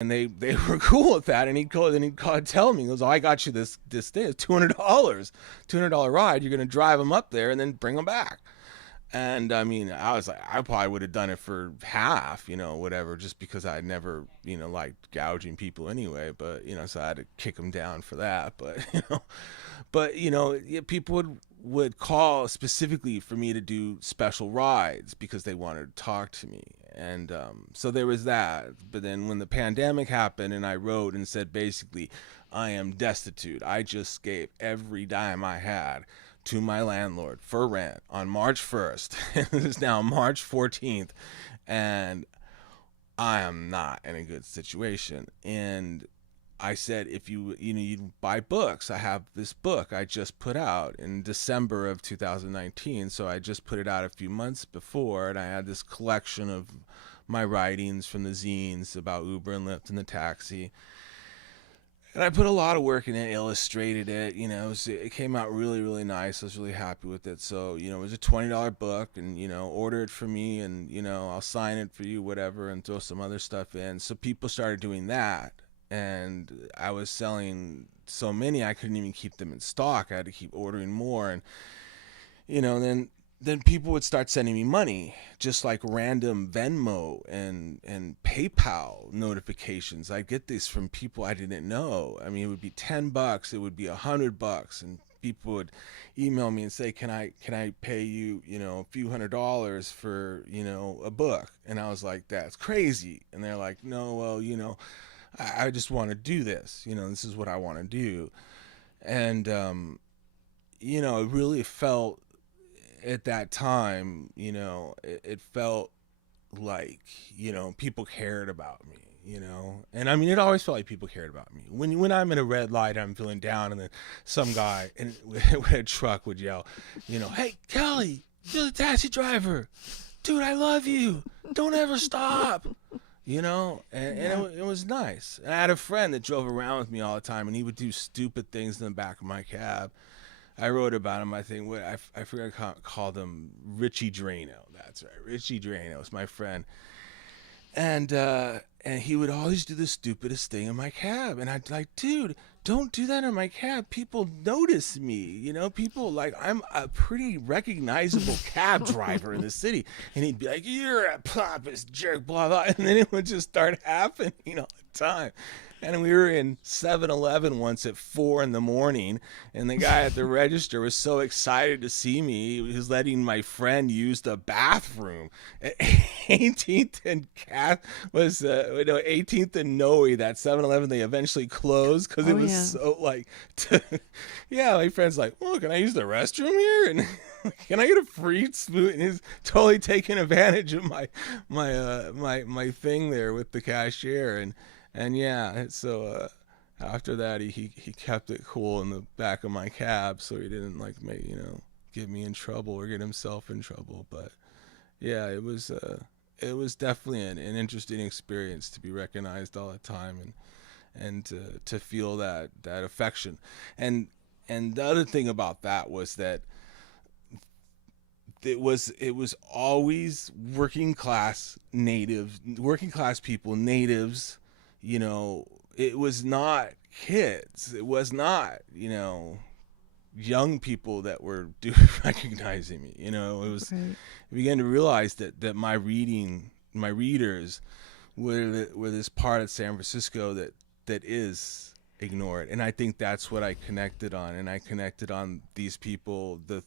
And they were cool with that. And he'd tell me, he goes, "Oh, I got you this thing. It's $200 ride. You're gonna drive them up there and then bring them back." And I mean, I was like, I probably would have done it for half, whatever, just because I'd never, liked gouging people anyway. But so I had to kick them down for that. But yeah, people would call specifically for me to do special rides because they wanted to talk to me. And so there was that. But then when the pandemic happened and I wrote and said basically, I am destitute. I just gave every dime I had to my landlord for rent on March 1st. It is now March 14th, and I am not in a good situation. And I said, if you buy books, I have this book I just put out in December of 2019. So I just put it out a few months before, and I had this collection of my writings from the zines about Uber and Lyft and the taxi. And I put a lot of work in it, illustrated it. It came out really, really nice. I was really happy with it. So, it was a $20 book, and, order it for me, and, I'll sign it for you, whatever, and throw some other stuff in. So people started doing that. And I was selling so many, I couldn't even keep them in stock. I had to keep ordering more. And, then people would start sending me money, just like random Venmo and PayPal notifications. I get this from people I didn't know. I mean, it would be $10, it would be $100, and people would email me and say, "Can I pay you, a few $100s for, a book?" And I was like, "That's crazy." And they're like, "No, well, I just want to do this. This is what I want to do." And it really felt at that time, it felt like, people cared about me, and I mean, it always felt like people cared about me. When I'm in a red light, I'm feeling down, and then some guy with a truck would yell, "Hey, Kelly, you're the taxi driver. Dude, I love you. Don't ever stop." Yeah. It was nice. And I had a friend that drove around with me all the time, and he would do stupid things in the back of my cab. I wrote about him. I think I forgot to call him Richie Drano. That's right, Richie Drano was my friend, and he would always do the stupidest thing in my cab, and I'd like, "Dude, don't do that in my cab. People notice me. People like I'm a pretty recognizable cab driver in the city." And he'd be like, "You're a pompous jerk, blah blah," and then it would just start happening all the time. And we were in 7-Eleven once at 4 in the morning, and the guy at the register was so excited to see me. He was letting my friend use the bathroom at 18th and Cat was 18th and Noe. That 7-Eleven they eventually closed because it Oh was yeah. so like, yeah. My friend's like, "Well, can I use the restroom here?" And can I get a free spoon? And he's totally taking advantage of my thing there with the cashier. And yeah, so after that, he kept it cool in the back of my cab, so he didn't like make get me in trouble or get himself in trouble. But yeah, it was definitely an interesting experience to be recognized all the time, and to feel that affection. And the other thing about that was that it was always working class people, natives. It was not kids. It was not young people that were recognizing me. It was. Right. I began to realize that my readers were this part of San Francisco that is ignored, and I think that's what I connected on, and I connected on these people, the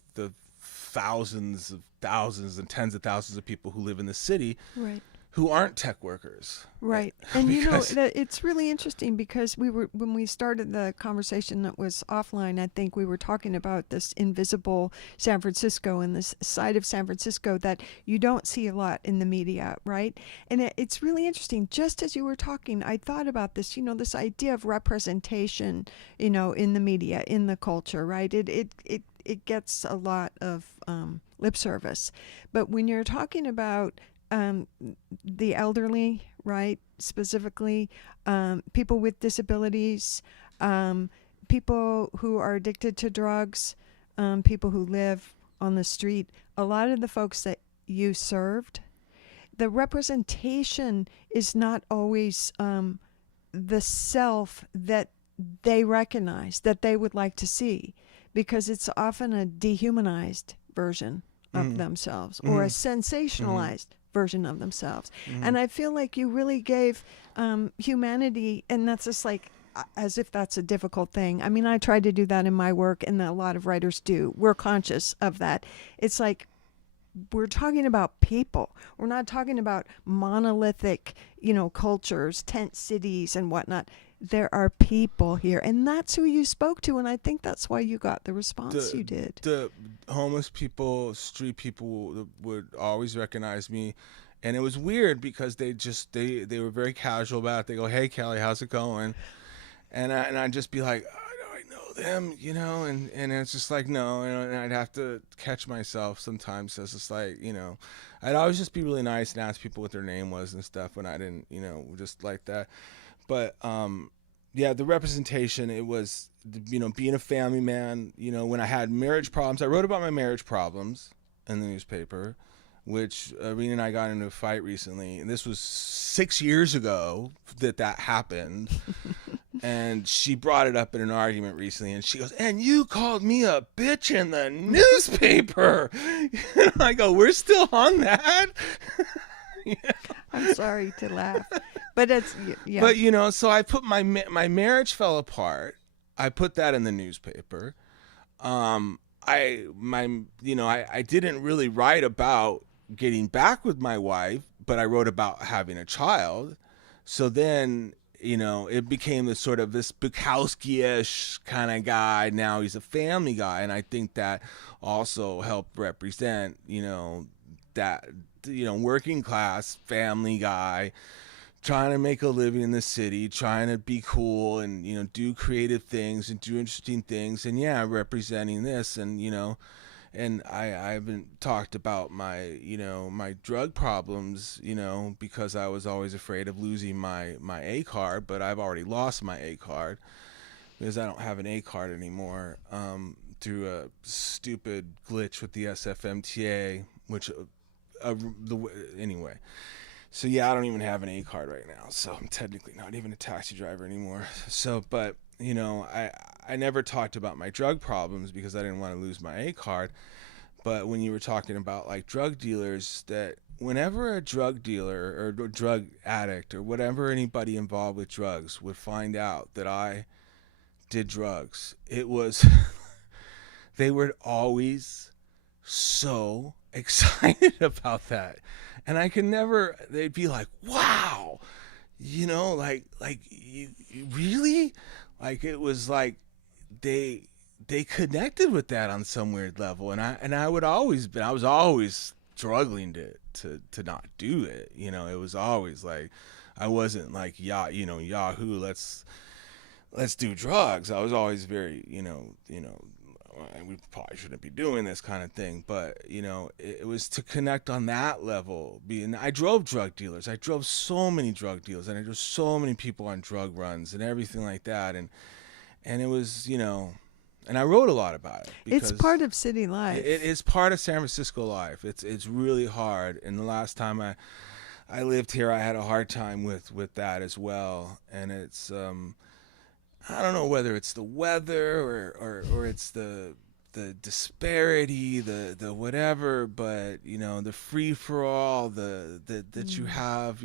thousands and tens of thousands of people who live in the city Right. who aren't tech workers. Right. And Because it's really interesting because when we started the conversation that was offline, I think we were talking about this invisible San Francisco and this side of San Francisco that you don't see a lot in the media, right? And it's really interesting. Just as you were talking, I thought about this, this idea of representation, in the media, in the culture, right? It gets a lot of lip service. But when you're talking about um, the elderly, right? Specifically, people with disabilities, um, people who are addicted to drugs, people who live on the street. A lot of the folks that you served, the representation is not always the self that they recognize, that they would like to see, because it's often a dehumanized version of Mm-hmm. themselves, or a Mm-hmm. Mm-hmm. sensationalized version of themselves. Mm-hmm. And I feel like you really gave humanity, and that's just like, as if that's a difficult thing. I mean, I try to do that in my work, and a lot of writers do. We're conscious of that. It's like, we're talking about people. We're not talking about monolithic, cultures, tent cities, and whatnot. There are people here, and that's who you spoke to, and I think that's why you got the response the you did. the homeless people, street people would always recognize me, and it was weird because they were very casual about it. They go, "Hey, Kelly, how's it going?" And I'd just be like, I know them, and it's just like no, and I'd have to catch myself sometimes. So it's just like I'd always just be really nice and ask people what their name was and stuff when I didn't, just like that. But yeah, the representation, it was, being a family man. When I had marriage problems, I wrote about my marriage problems in the newspaper, which Rena and I got into a fight recently, and this was 6 years ago that happened. And she brought it up in an argument recently, and she goes, "And you called me a bitch in the newspaper." And I go, "We're still on that." Yeah. I'm sorry to laugh, but it's, yeah. But so I put my marriage fell apart. I put that in the newspaper. I didn't really write about getting back with my wife, but I wrote about having a child. So then, it became this sort of this Bukowski-ish kind of guy. Now he's a family guy, and I think that also helped represent, that working class family guy trying to make a living in the city, trying to be cool and do creative things and do interesting things, and yeah, representing this. And I haven't talked about my my drug problems, because I was always afraid of losing my A card, but I've already lost my A card because I don't have an A card anymore, through a stupid glitch with the SFMTA, which anyway. So yeah, I don't even have an A card right now, so I'm technically not even a taxi driver anymore. So, but I never talked about my drug problems because I didn't want to lose my A card. But when you were talking about like drug dealers, that whenever a drug dealer or drug addict or whatever, anybody involved with drugs would find out that I did drugs, it was they were always so excited about that. And I could never, they'd be like, "Wow, you really?" Like it was like they they connected with that on some weird level, and I I was always struggling to not do it. It was always like I wasn't like Yahoo, let's do drugs. I was always very, we probably shouldn't be doing this kind of thing, but it was to connect on that level. Being, I drove drug dealers, I drove so many drug dealers, and I drove so many people on drug runs and everything like that, and it was, and I wrote a lot about it It's because part of city life. it is part of San Francisco life. It's really hard, and the last time I lived here, I had a hard time with that as well, and it's I don't know whether it's the weather or it's the disparity, the whatever, but the free for all, that you have,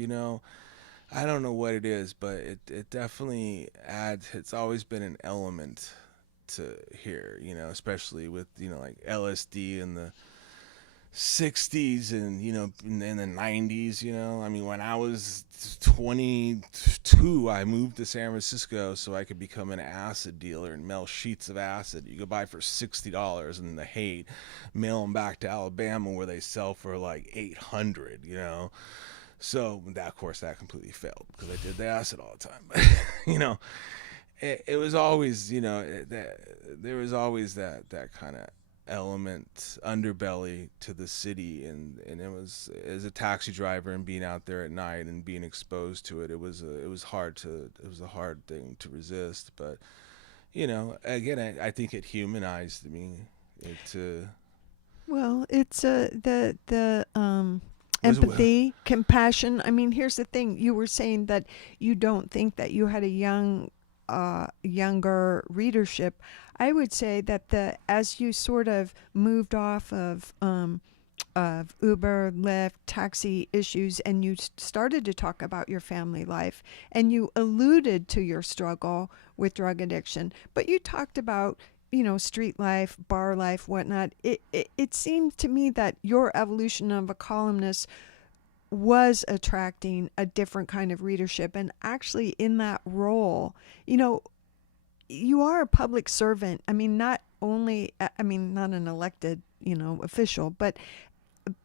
I don't know what it is, but it definitely adds. It's always been an element to here, especially with like LSD and the 60s and in the 90s. I mean, when I was 22, I moved to San Francisco so I could become an acid dealer and mail sheets of acid you could buy for $60 in the hate, mail them back to Alabama where they sell for like 800. So that, of course, that completely failed because I did the acid all the time. But it was always, there was always that kind of element, underbelly to the city, and it was, as a taxi driver and being out there at night and being exposed to it, it was a hard thing to resist. But again, I think it humanized me. Well, it's the Empathy, compassion. I mean, here's the thing. You were saying that you don't think that you had a younger readership. I would say that as you sort of moved off of Uber, Lyft, taxi issues, and you started to talk about your family life, and you alluded to your struggle with drug addiction, but you talked about, street life, bar life, whatnot. It seemed to me that your evolution of a columnist was attracting a different kind of readership. And actually, in that role, you are a public servant. I mean, not only, not an elected, official, but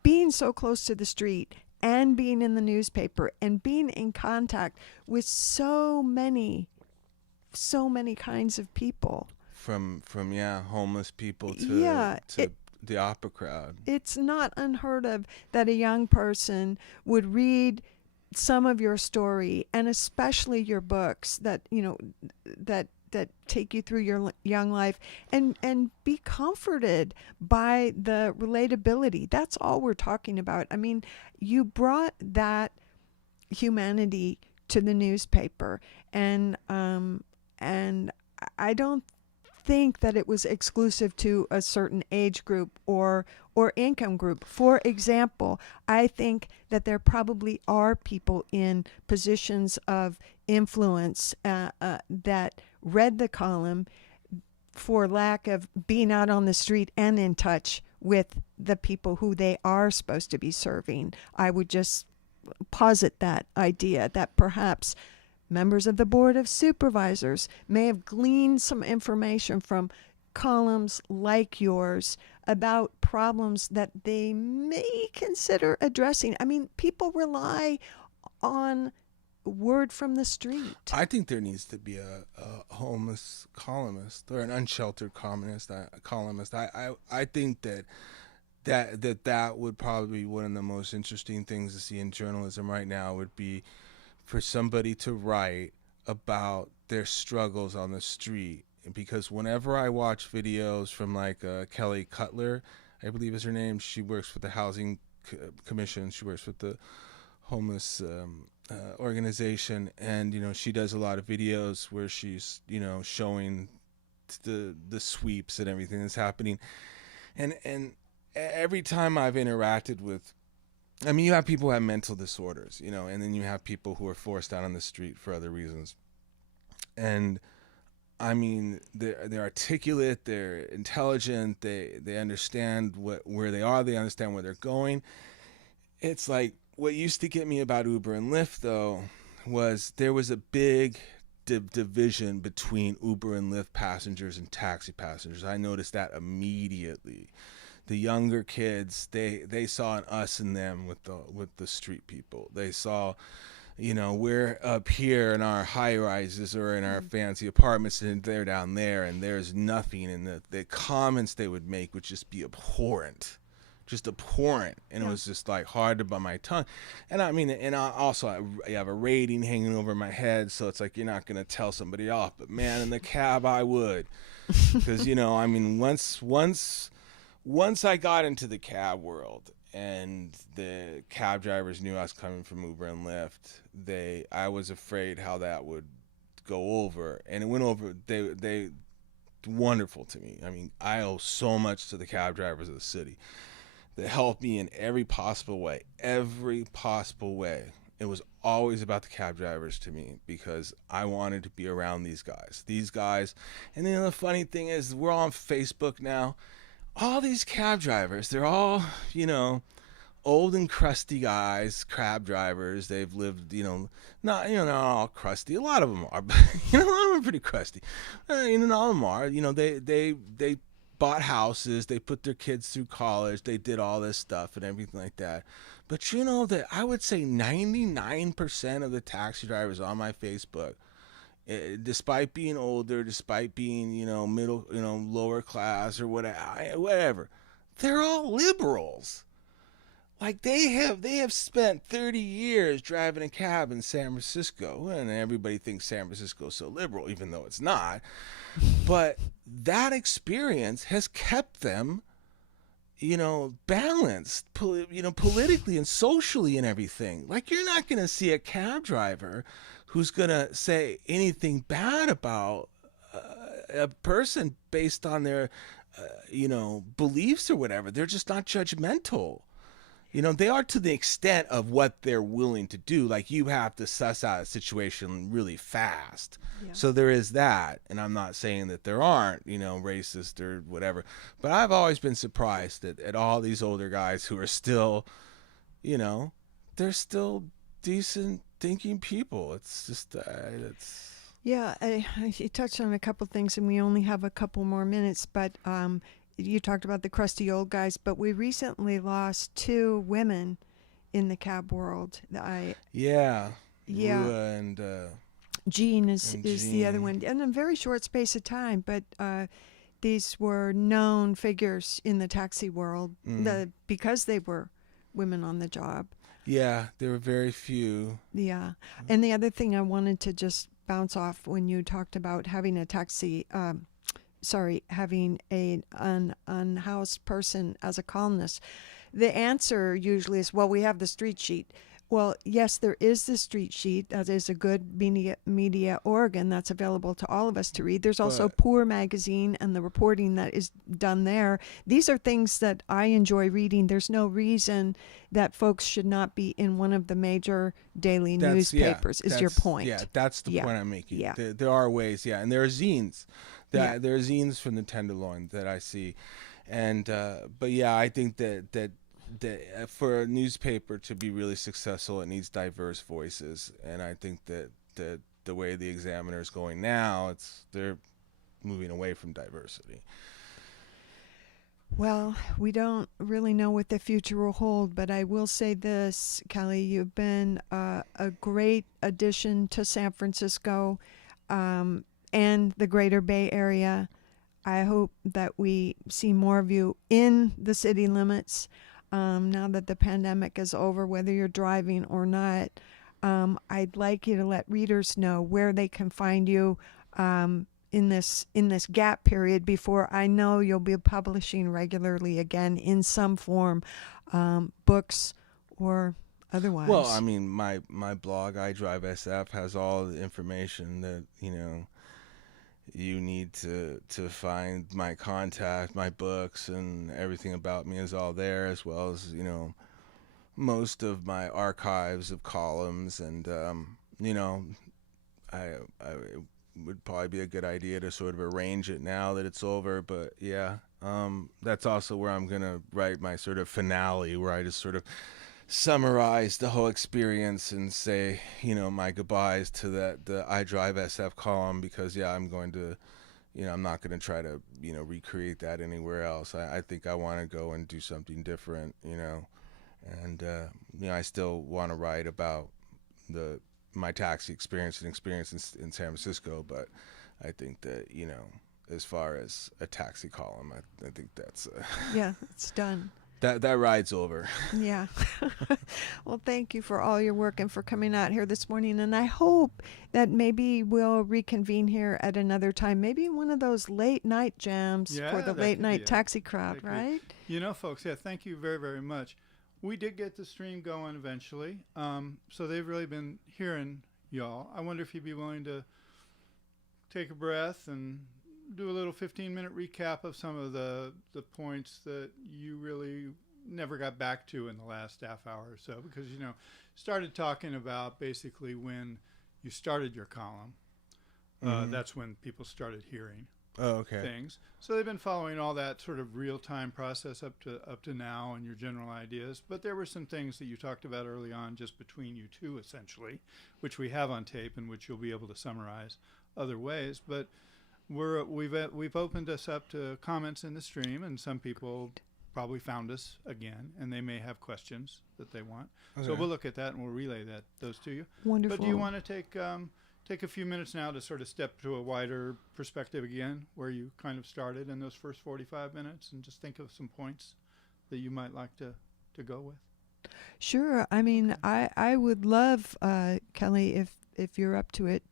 being so close to the street and being in the newspaper and being in contact with so many kinds of people. From homeless people to Yeah, the opera crowd. It's not unheard of that a young person would read some of your story, and especially your books that that take you through your young life, and be comforted by the relatability. That's all we're talking about. I mean, you brought that humanity to the newspaper, and I don't think that it was exclusive to a certain age group or income group. For example, I think that there probably are people in positions of influence that read the column for lack of being out on the street and in touch with the people who they are supposed to be serving. I would just posit that idea that perhaps members of the Board of Supervisors may have gleaned some information from columns like yours about problems that they may consider addressing. I mean, people rely on word from the street. I think there needs to be a homeless columnist or an unsheltered columnist. I think that would probably be one of the most interesting things to see in journalism right now, would be for somebody to write about their struggles on the street. Because whenever I watch videos from like Kelly Cutler, I believe is her name, she works with the Housing Commission, she works with the homeless organization, and she does a lot of videos where she's showing the sweeps and everything that's happening, and every time I've interacted with, I mean, you have people who have mental disorders, and then you have people who are forced out on the street for other reasons. And I mean, they're articulate, they're intelligent, they understand where they are, they understand where they're going. It's like, what used to get me about Uber and Lyft, though, was there was a big division between Uber and Lyft passengers and taxi passengers. I noticed that immediately. The younger kids, they saw an us and them with the street people. They saw, we're up here in our high rises or in our fancy apartments, and they're down there, and there's nothing. And the comments they would make would just be abhorrent. And it was just like hard to bite my tongue. And I mean, and I have a rating hanging over my head, so it's like, you're not gonna tell somebody off, but man, in the cab I would, because I mean, once I got into the cab world and the cab drivers knew I was coming from Uber and Lyft, I was afraid how that would go over, and it went over. They wonderful to me. I mean, I owe so much to the cab drivers of the city. They helped me in every possible way. It was always about the cab drivers to me, because I wanted to be around these guys. And then the funny thing is, we're all on Facebook now. All these cab drivers, they're all, old and crusty guys, cab drivers. They've lived, not all crusty. A lot of them are, but a lot of them are pretty crusty. All of them are. They bought houses, they put their kids through college, they did all this stuff and everything like that. But that I would say 99% of the taxi drivers on my Facebook, despite being older, despite being middle, lower class or whatever, they're all liberals. Like they have spent 30 years driving a cab in San Francisco, and everybody thinks San Francisco is so liberal, even though it's not. But that experience has kept them balanced, politically and socially and everything. Like, you're not going to see a cab driver who's going to say anything bad about a person based on their, beliefs or whatever. They're just not judgmental. They are to the extent of what they're willing to do. Like, you have to suss out a situation really fast. Yeah. So there is that. And I'm not saying that there aren't, racist or whatever. But I've always been surprised at all these older guys who are still, they're still decent thinking people. It's just, Yeah, you touched on a couple things, and we only have a couple more minutes, but you talked about the crusty old guys, but we recently lost 2 women in the cab world. Yeah. Yeah. Rua and Jean is the other Jean. one, in a very short space of time, but these were known figures in the taxi world because they were women on the job. Yeah, there were very few. Yeah. And the other thing I wanted to just bounce off when you talked about having a taxi, having an unhoused person as a columnist, the answer usually is, well, we have the street sheet. Well, yes, there is the street sheet. That is a good media organ that's available to all of us to read. There's also Poor Magazine and the reporting that is done there. These are things that I enjoy reading. There's no reason that folks should not be in one of the major daily newspapers, is your point. Yeah, that's the point I'm making. Yeah. There are ways, and there are zines. Yeah. There are zines from the Tenderloin that I see. And, but yeah, I think that for a newspaper to be really successful, it needs diverse voices. And I think that the way the Examiner is going now, they're moving away from diversity. Well, we don't really know what the future will hold, but I will say this, Kelly, you've been a great addition to San Francisco and the Greater Bay Area. I hope that we see more of you in the city limits. Now that the pandemic is over, whether you're driving or not, I'd like you to let readers know where they can find you in this gap period before I know you'll be publishing regularly again in some form, books or otherwise. Well, I mean, my blog, I Drive SF, has all the information that, you need to find my contact, my books, and everything about me is all there, as well as, most of my archives of columns. And, it would probably be a good idea to sort of arrange it now that it's over. But yeah, that's also where I'm going to write my sort of finale, where I just sort of summarize the whole experience and say, my goodbyes to the I Drive SF column, because I'm going to, I'm not going to try to, recreate that anywhere else. I think I want to go and do something different, and, I still want to write about my taxi experience in San Francisco, but I think that, as far as a taxi column, I think that's yeah, it's done. That ride's over. Yeah. Well, thank you for all your work and for coming out here this morning. And I hope that maybe we'll reconvene here at another time, maybe one of those late night jams for the late night taxi crowd, right? Folks, thank you very, very much. We did get the stream going eventually. So they've really been hearing y'all. I wonder if you'd be willing to take a breath and do a little 15-minute recap of some of the points that you really never got back to in the last half hour or so, because started talking about basically when you started your column. That's when people started hearing things. So they've been following all that sort of real-time process up to now and your general ideas. But there were some things that you talked about early on, just between you two essentially, which we have on tape and which you'll be able to summarize other ways. But we've opened us up to comments in the stream, and some people probably found us again, and they may have questions that they want. Okay. So we'll look at that and we'll relay those to you. Wonderful. But do you want to take a few minutes now to sort of step to a wider perspective again, where you kind of started in those first 45 minutes, and just think of some points that you might like to go with? Sure. I mean, I would love, Kelly, if you're up to it,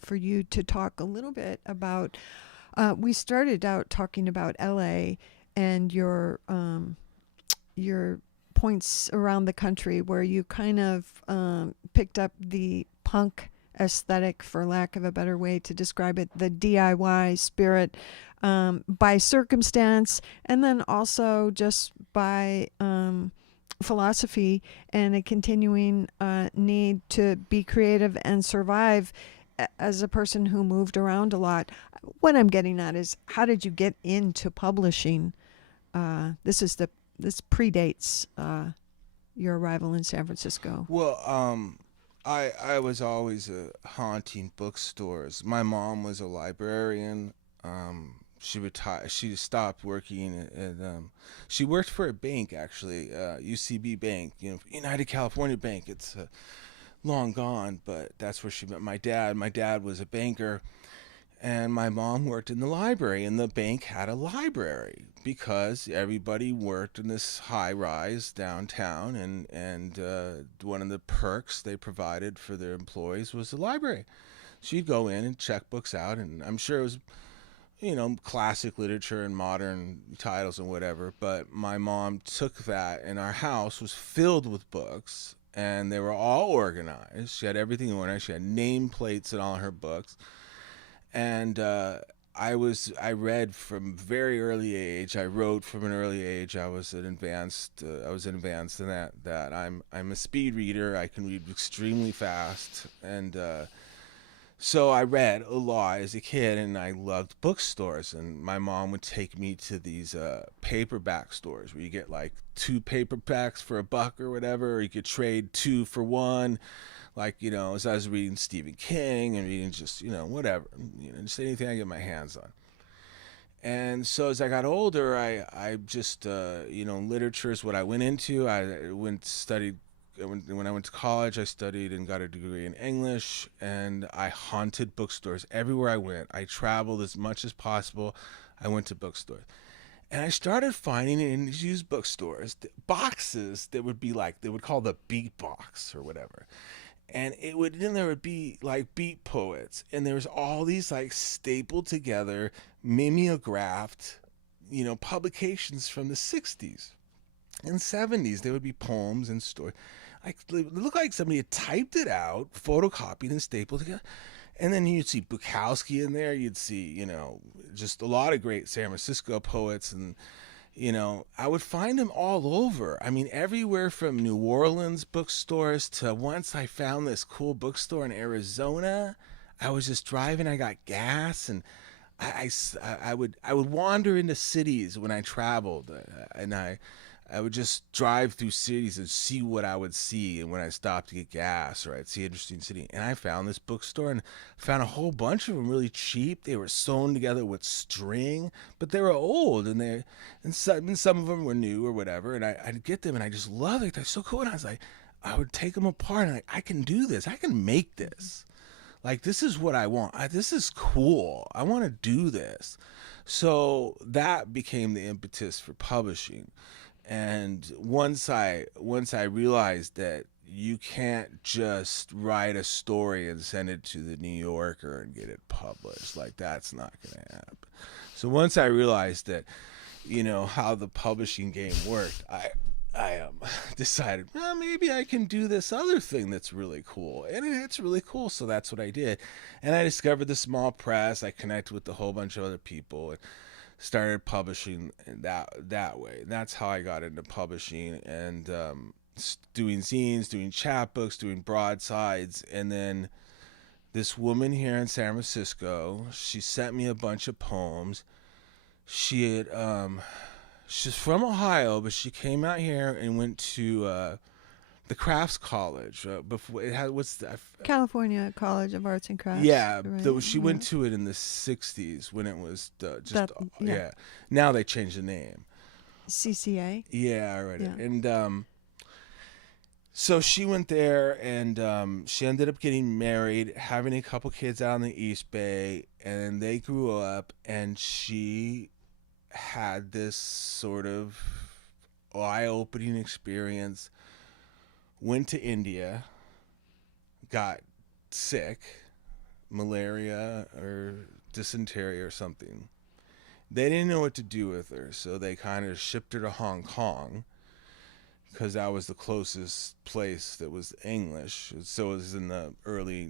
for you to talk a little bit about, we started out talking about LA and your your points around the country where you kind of picked up the punk aesthetic, for lack of a better way to describe it, the DIY spirit, by circumstance, and then also just by philosophy and a continuing need to be creative and survive as a person who moved around a lot. What I'm getting at is, how did you get into publishing? This predates your arrival in San Francisco. Well, I was always haunting bookstores. My mom was a librarian. She retired. She stopped working, and she worked for a bank, actually, UCB Bank, United California Bank. It's long gone, but that's where she met my dad. My dad was a banker, and my mom worked in the library, and the bank had a library because everybody worked in this high rise downtown, and one of the perks they provided for their employees was the library. She'd go in and check books out, and I'm sure it was classic literature and modern titles and whatever, but my mom took that, and our house was filled with books, and they were all organized. She had everything organized. She had nameplates in all her books. And I read from very early age. I wrote from an early age. I was advanced in that I'm a speed reader. I can read extremely fast, and so I read a lot as a kid, and I loved bookstores. And my mom would take me to these paperback stores where you get like 2 paperbacks for $1 or whatever, or you could trade 2 for 1. Like, as I was reading Stephen King and reading just, whatever, just anything I get my hands on. And so as I got older, I just, literature is what I went into. When I went to college, I studied and got a degree in English, and I haunted bookstores everywhere I went. I traveled as much as possible. I went to bookstores. And I started finding in these used bookstores boxes that would be like, they would call the beat box or whatever. And then there would be like beat poets, and there was all these like stapled together, mimeographed, publications from the 60s and 70s. There would be poems and stories. Like, it looked like somebody had typed it out, photocopied, and stapled together. And then you'd see Bukowski in there. You'd see, just a lot of great San Francisco poets. And, I would find them all over. I mean, everywhere from New Orleans bookstores to, once I found this cool bookstore in Arizona. I was just driving. I got gas, and I would wander into cities when I traveled, and I would just drive through cities and see what I would see. And when I stopped to get gas, or I'd see an interesting city, and I found this bookstore and found a whole bunch of them really cheap. They were sewn together with string, but they were old, and some of them were new or whatever. And I'd get them, and I just love it. They're so cool. And I would take them apart, and I can do this. I can make this. Like, this is what I want. This is cool. I want to do this. So that became the impetus for publishing. And once I realized that you can't just write a story and send it to the New Yorker and get it published, like, that's not going to happen. So once I realized that, how the publishing game worked, I decided, well, maybe I can do this other thing that's really cool. And it's really cool, so that's what I did. And I discovered the small press. I connected with a whole bunch of other people and started publishing that way. And that's how I got into publishing, and doing zines, doing chapbooks, doing broadsides. And then this woman here in San Francisco, she sent me a bunch of poems. She had... she's from Ohio, but she came out here and went to the Crafts College. Before it had California College of Arts and Crafts. Yeah, right? She went to it in the 60s when it was just yeah. yeah. Now they changed the name. CCA. Yeah, right. Yeah. And so she went there, and she ended up getting married, having a couple kids out in the East Bay, and they grew up, and she had this sort of eye-opening experience, went to India, got sick, malaria or dysentery or something. They didn't know what to do with her, so they kind of shipped her to Hong Kong. because that was the closest place that was English. So it was in the early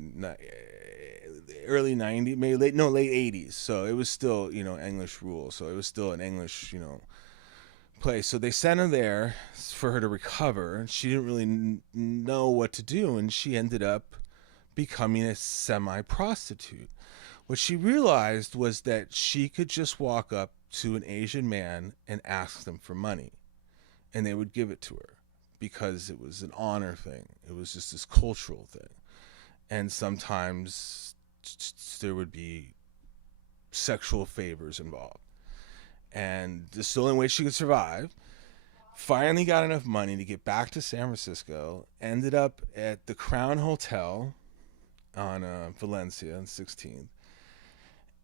90s, maybe late 80s. So it was still, English rule. So it was still an English, place. So they sent her there for her to recover. She didn't really know what to do, and she ended up becoming a semi-prostitute. What she realized was that she could just walk up to an Asian man and ask them for money, and they would give it to her because it was an honor thing. It was just this cultural thing. And sometimes there would be sexual favors involved. And this is the only way she could survive. Finally got enough money to get back to San Francisco. Ended up at the Crown Hotel on Valencia on 16th.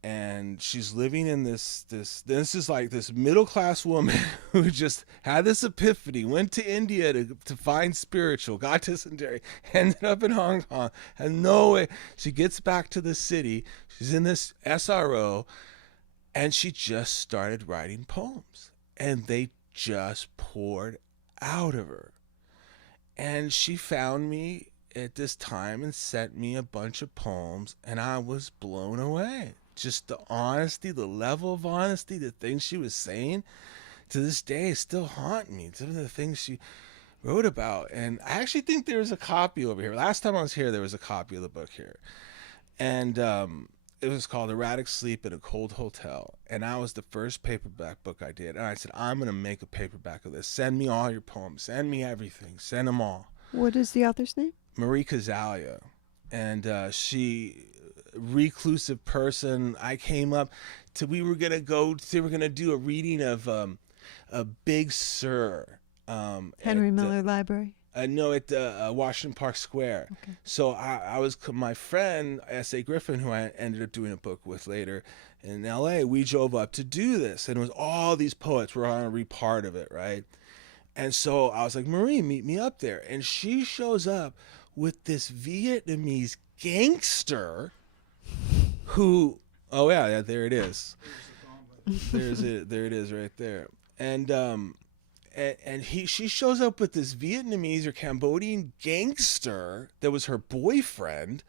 And she's living in this is like this middle-class woman who just had this epiphany, went to India to find spiritual, got dysentery, ended up in Hong Kong, had no way. She gets back to the city. She's in this SRO, and she just started writing poems. And they just poured out of her. And she found me at this time and sent me a bunch of poems, and I was blown away. Just the honesty, the level of honesty, the things she was saying to this day still haunt me. Some of the things she wrote about. And I actually think there's a copy over here. Last time I was here, there was a copy of the book here. And it was called Erratic Sleep in a Cold Hotel. And that was the first paperback book I did. And I said, I'm going to make a paperback of this. Send me all your poems. Send me everything. Send them all. What is the author's name? Marie Cazalia. And she... reclusive person. I came up to, they were going to do a reading of a Big Sur. Henry Miller Library? No, at the Washington Park Square. Okay. So I was, my friend, S.A. Griffin, who I ended up doing a book with later in L.A., we drove up to do this. And it was all these poets were on to read part of it, right? And so I was like, Marie, meet me up there. And she shows up with this Vietnamese gangster who, oh yeah, there it is. There it is right there. And she shows up with this Vietnamese or Cambodian gangster that was her boyfriend.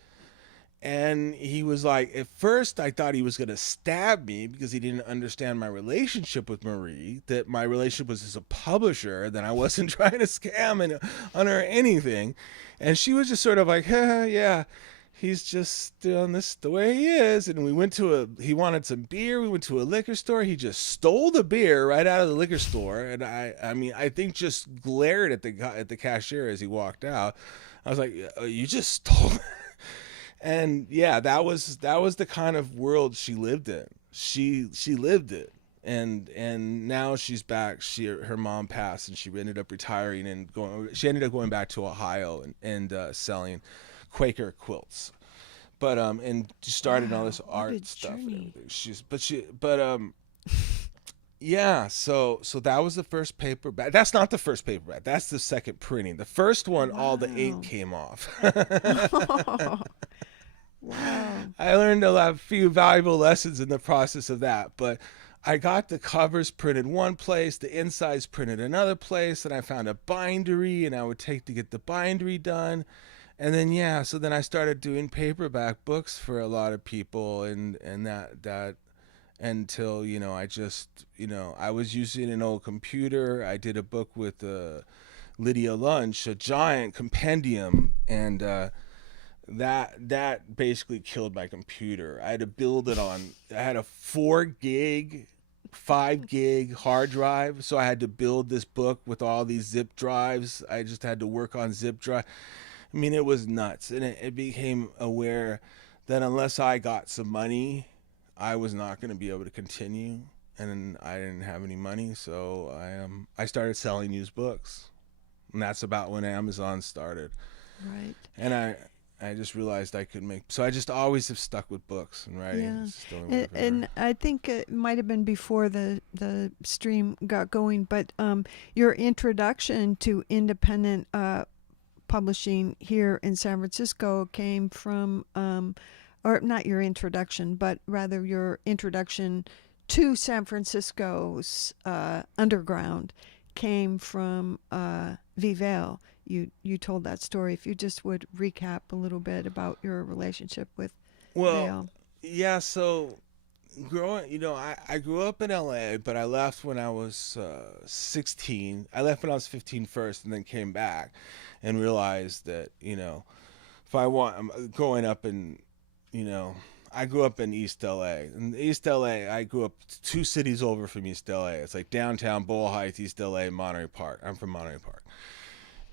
And he was like, at first I thought he was going to stab me because he didn't understand my relationship with Marie, that my relationship was as a publisher, that I wasn't trying to scam on her or anything. And she was just sort of like, yeah, he's just doing this the way he is. And we went he wanted some beer. We went to a liquor store. He just stole the beer right out of the liquor store. And I think just glared at the cashier as he walked out. I was like, you just stole it. And yeah, that was the kind of world she lived in. She lived it. And now she's back. Her mom passed, and she ended up retiring and she ended up going back to Ohio and selling Quaker quilts. But and started all this art stuff and everything. Yeah, so that was the first paperback. That's not the first paperback. That's the second printing. The first one, all the ink came off. Wow. I learned a few valuable lessons in the process of that, but I got the covers printed one place, the insides printed another place, and I found a bindery, and I would take to get the bindery done. And then, so then I started doing paperback books for a lot of people, and that until, I just, I was using an old computer. I did a book with Lydia Lunch, a giant compendium, and that basically killed my computer. I had to build it I had a 4 gig, 5 gig hard drive, so I had to build this book with all these zip drives. I just had to work on zip drive. I mean, it was nuts, and it became aware that unless I got some money, I was not going to be able to continue, and I didn't have any money, so I started selling used books, and that's about when Amazon started. Right. And I just realized I could so I just always have stuck with books and writing. Yeah. And I think it might have been before the stream got going, but your introduction to independent publishing here in San Francisco came from, or not your introduction, but rather your introduction to San Francisco's underground came from Vale. You told that story. If you just would recap a little bit about your relationship with Well, Vale. yeah. So I grew up in LA, but I left when I was 16. I left when I was 15 first, and then came back, and realized that if I'm growing up in, I grew up in East LA. In East LA, I grew up 2 cities over from East LA. It's like downtown, Boyle Heights, East LA, Monterey Park. I'm from Monterey Park,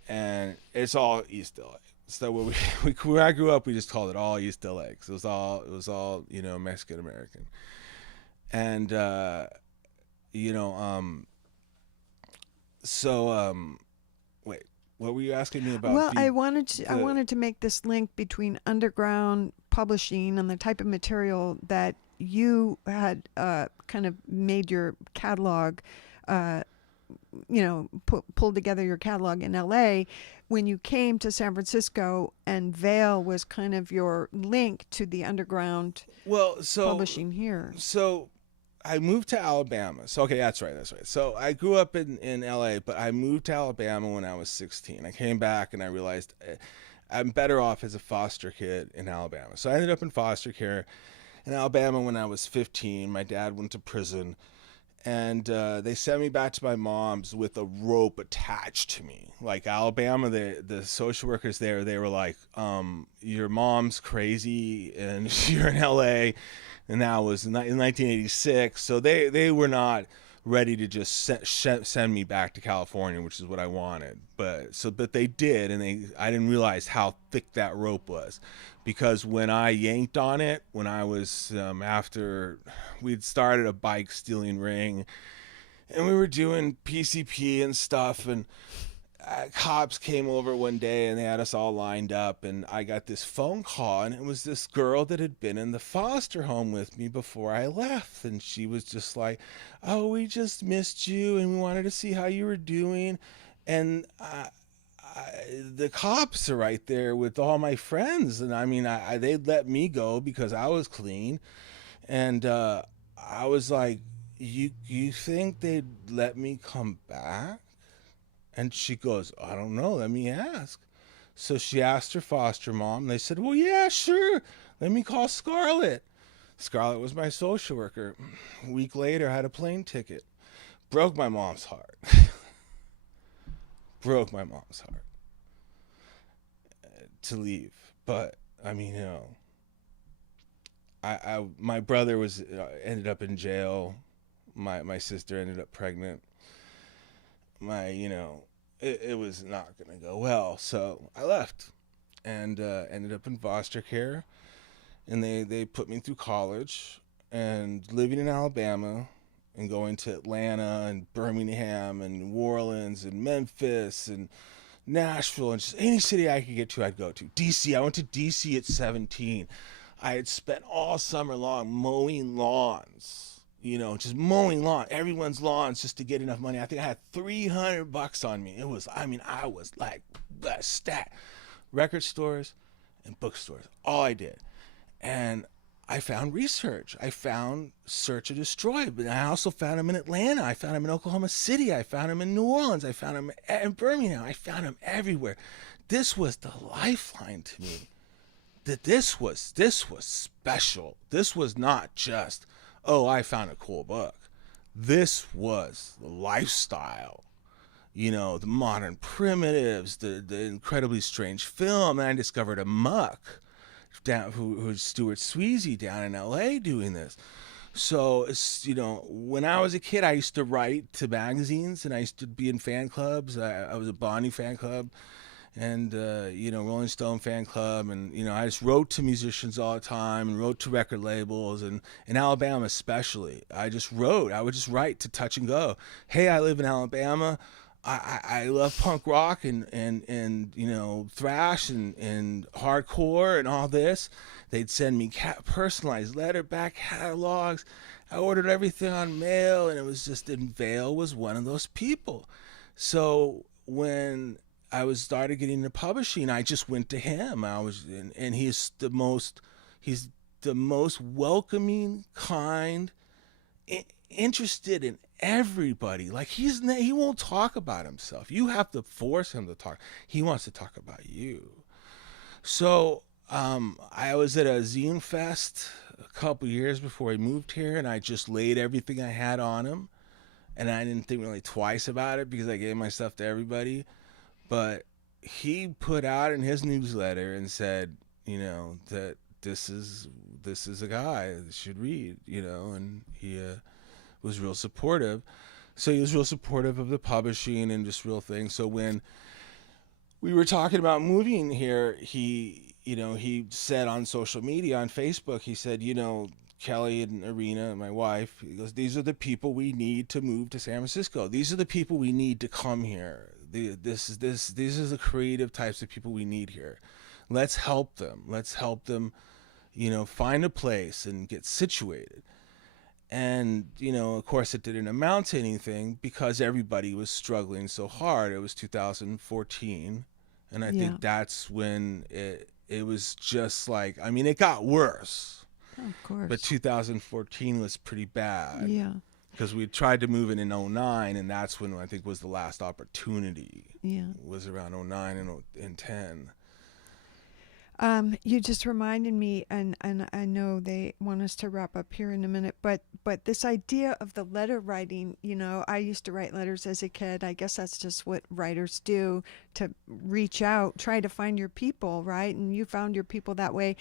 and it's all East LA. So when I grew up, we just called it all East LA because it was all Mexican American, and you know so wait, what were you asking me about? Well, I wanted to make this link between underground publishing and the type of material that you had kind of made your catalog, pulled together your catalog in LA when you came to San Francisco, and Vale was kind of your link to the underground publishing here. So I moved to Alabama. So okay, that's right. So I grew up in LA, but I moved to Alabama when I was 16. I came back and I realized I'm better off as a foster kid in Alabama. So I ended up in foster care in Alabama when I was 15. My dad went to prison, and they sent me back to my mom's with a rope attached to me. Like Alabama, the social workers there, they were like, your mom's crazy and you're in LA. And that was in 1986. So they were not ready to just send me back to California, which is what I wanted. But they did, and I didn't realize how thick that rope was, because when I yanked on it, when I was after we'd started a bike stealing ring, and we were doing PCP and stuff, and cops came over one day and they had us all lined up, and I got this phone call, and it was this girl that had been in the foster home with me before I left, and she was just like, oh, we just missed you and we wanted to see how you were doing. And the cops are right there with all my friends, and I mean they'd let me go because I was clean, and I was like, you think they'd let me come back? And she goes, I don't know, let me ask. So she asked her foster mom. They said, well, yeah, sure. Let me call Scarlett. Scarlett was my social worker. A week later, I had a plane ticket. Broke my mom's heart. Broke my mom's heart to leave. But, I mean, my brother ended up in jail. My sister ended up pregnant. It was not going to go well. So I left and ended up in foster care. And they put me through college, and living in Alabama and going to Atlanta and Birmingham and New Orleans and Memphis and Nashville, and just any city I could get to, I'd go to. DC, I went to DC at 17. I had spent all summer long mowing lawns. Just mowing everyone's lawns just to get enough money. I think I had $300 on me. I was like a stat. Record stores and bookstores, all I did. And I found research. I found Search and Destroy, but I also found them in Atlanta. I found them in Oklahoma City. I found them in New Orleans. I found them in Birmingham. I found them everywhere. This was the lifeline to me. That this was special. This was not just, oh, I found a cool book. This was the lifestyle, the modern primitives, the incredibly strange film. And I discovered a muck who's Stuart Sweezy down in LA doing this. So, when I was a kid, I used to write to magazines, and I used to be in fan clubs. I was a Bonnie fan club, and Rolling Stone fan club, and I just wrote to musicians all the time, and wrote to record labels, and in Alabama especially, I would just write to Touch and Go. Hey, I live in Alabama. I love punk rock and thrash and hardcore and all this. They'd send me personalized letterback catalogs. I ordered everything on mail, and it was just, and Vale was one of those people. So when I started getting into publishing, I just went to him. And he's the most welcoming, kind, interested in everybody. Like he won't talk about himself. You have to force him to talk. He wants to talk about you. So I was at a zine fest a couple years before I moved here, and I just laid everything I had on him, and I didn't think really twice about it because I gave my stuff to everybody. But he put out in his newsletter and said, that this is a guy that should read, and he was real supportive. So he was real supportive of the publishing and just real things. So when we were talking about moving here, he said on social media, on Facebook, he said, Kelly and Irina, my wife, he goes, these are the people we need to move to San Francisco. These are the people we need to come here. These are the creative types of people we need here. Let's help them. Let's help them, find a place and get situated. And, of course, it didn't amount to anything because everybody was struggling so hard. It was 2014. And I think that's when it was just like, it got worse. Of course. But 2014 was pretty bad. Yeah. Because we tried to move in 09, and that's when I think was the last opportunity. Yeah. It was around 09 and 10. You just reminded me, and I know they want us to wrap up here in a minute, but this idea of the letter writing, I used to write letters as a kid. I guess that's just what writers do, to reach out, try to find your people, right? And you found your people that way,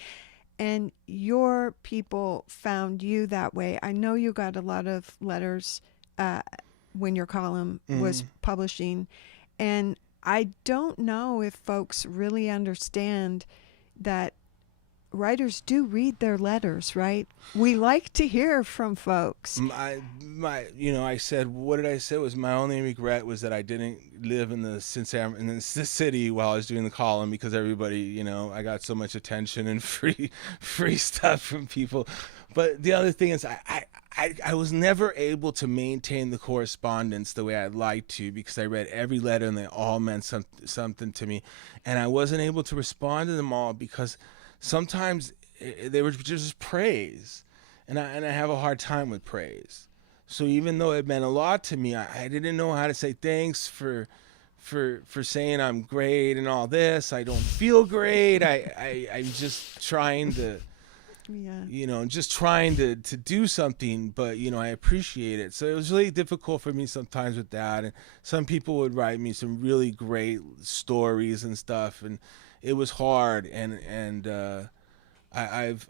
and your people found you that way. I know you got a lot of letters when your column was publishing, and I don't know if folks really understand that writers do read their letters, right? We like to hear from folks. I said, what did I say? Was my only regret was that I didn't live in the city while I was doing the column, because everybody, I got so much attention and free stuff from people. But the other thing is, I was never able to maintain the correspondence the way I'd like to, because I read every letter and they all meant something to me, and I wasn't able to respond to them all because sometimes they were just praise, and I have a hard time with praise. So even though it meant a lot to me, I didn't know how to say thanks for saying I'm great and all this. I don't feel great. I'm just trying to. Yeah. Just trying to do something, but, I appreciate it. So it was really difficult for me sometimes with that. And some people would write me some really great stories and stuff, and it was hard. And I've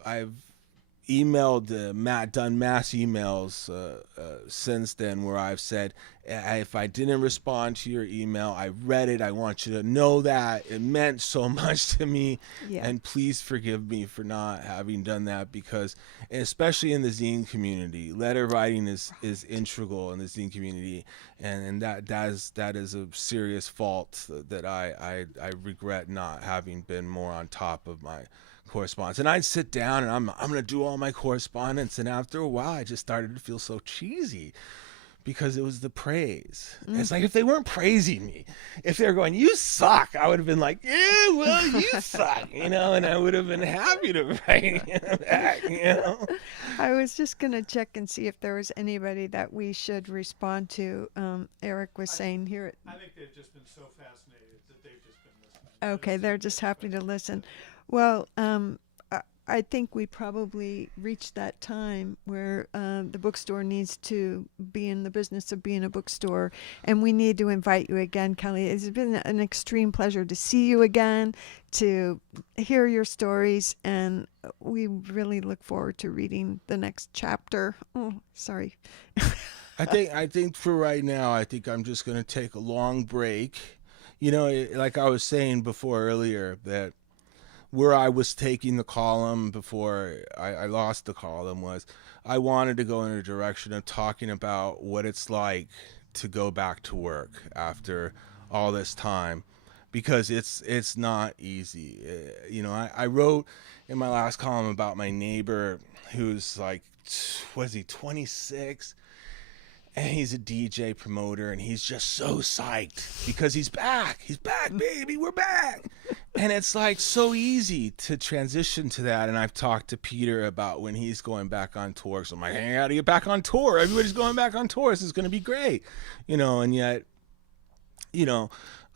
emailed, done mass emails since then, where I've said, if I didn't respond to your email, I read it. I want you to know that it meant so much to me, and please forgive me for not having done that, because especially in the zine community, letter writing is integral in the zine community, and that is a serious fault that I regret not having been more on top of my correspondence. And I'd sit down and I'm going to do all my correspondence, and after a while I just started to feel so cheesy because it was the praise. It's like, if they weren't praising me, if they were going, you suck, I would have been like, yeah, well, you suck, and I would have been happy to write back, I was just going to check and see if there was anybody that we should respond to. Eric was saying here. I think they've just been so fascinated that they've just been listening. Okay, they're just happy to listen. Well, I think we probably reached that time where the bookstore needs to be in the business of being a bookstore, and we need to invite you again, Kelly. It's been an extreme pleasure to see you again, to hear your stories, and we really look forward to reading the next chapter. Oh, sorry. I think for right now, I think I'm just going to take a long break. Like I was saying before earlier, that where I was taking the column before I lost the column was, I wanted to go in a direction of talking about what it's like to go back to work after all this time, because it's not easy. I wrote in my last column about my neighbor who's like, what is he, 26? And he's a DJ promoter, and he's just so psyched because he's back. He's back, baby. We're back. And it's like so easy to transition to that. And I've talked to Peter about when he's going back on tour. So I'm like, I gotta get back on tour. Everybody's going back on tour. This is gonna be great, And yet,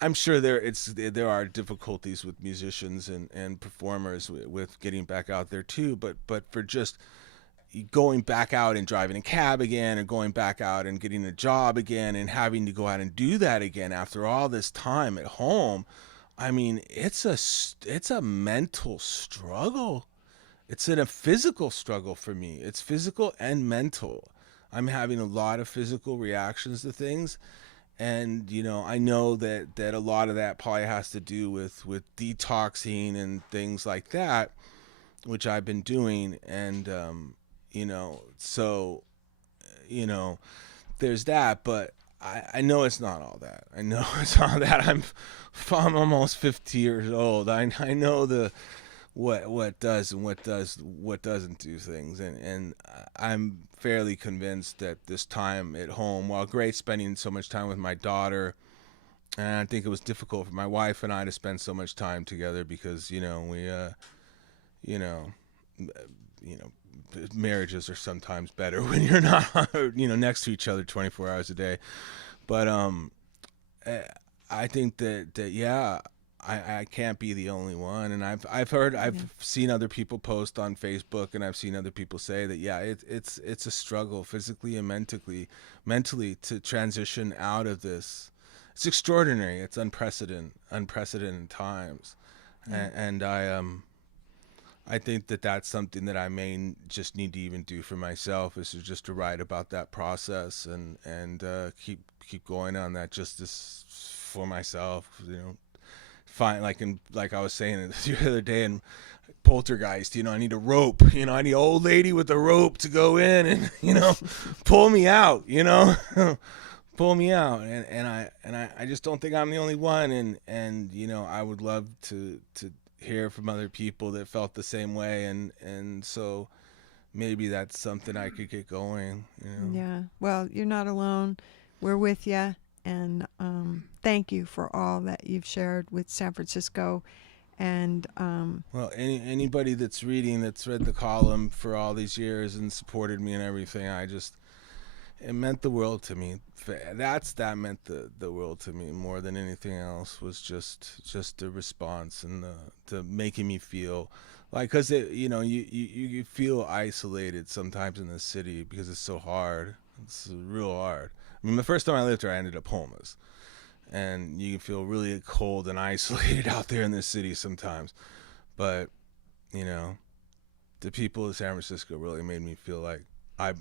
I'm sure there are difficulties with musicians and performers with getting back out there too. But for just going back out and driving a cab again, or going back out and getting a job again, and having to go out and do that again after all this time at home. I mean, it's a mental struggle. It's a physical struggle for me. It's physical and mental. I'm having a lot of physical reactions to things. And, I know that a lot of that probably has to do with detoxing and things like that, which I've been doing. And, so, there's that. But I know it's not all that. I know it's not that. I'm almost 50 years old. I know what does and what doesn't do things, and I'm fairly convinced that this time at home, while great spending so much time with my daughter, and I think it was difficult for my wife and I to spend so much time together because marriages are sometimes better when you're not next to each other 24 hours a day. But I think that yeah, I can't be the only one. And I've seen other people post on Facebook, and I've seen other people say that yeah, it's a struggle physically and mentally to transition out of this. It's extraordinary. It's unprecedented times. And I think that that's something that I may just need to even do for myself, is just to write about that process and keep going on that, just this for myself, Find like I was saying the other day in Poltergeist, I need a rope, I need an old lady with a rope to go in and pull me out, pull me out, and I just don't think I'm the only one, and I would love to hear from other people that felt the same way, and so maybe that's something I could get going. Yeah. Well, you're not alone. We're with you, and thank you for all that you've shared with San Francisco. And well, anybody that's read the column for all these years and supported me and everything, it meant the world to me. That meant the world to me more than anything else, was just the response and the making me feel like, because you feel isolated sometimes in the city because it's so hard. It's real hard. I mean, the first time I lived here, I ended up homeless, and you feel really cold and isolated out there in the city sometimes. But the people of San Francisco really made me feel like I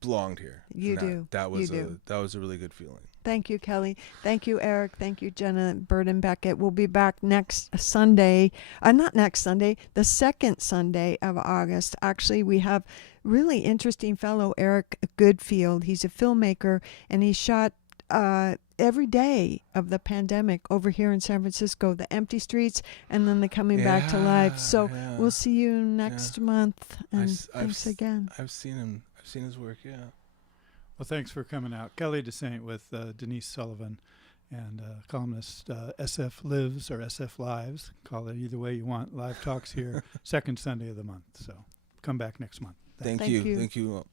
belonged here. You do. That was a really good feeling. Thank you, Kelly. Thank you, Eric. Thank you, Jenna, Burden, Beckett. We'll be back next Sunday. Not next Sunday, the second Sunday of August. Actually, we have really interesting fellow Eric Goodfield. He's a filmmaker, and he shot every day of the pandemic over here in San Francisco, the empty streets, and then the coming back to life. So we'll see you next month. And thanks again. I've seen his work, yeah. Well, thanks for coming out. Kelly Dessaint with Denise Sullivan, and columnist SF Lives or SF Lives. Call it either way you want. Live talks here, second Sunday of the month. So come back next month. Thank you. Thank you.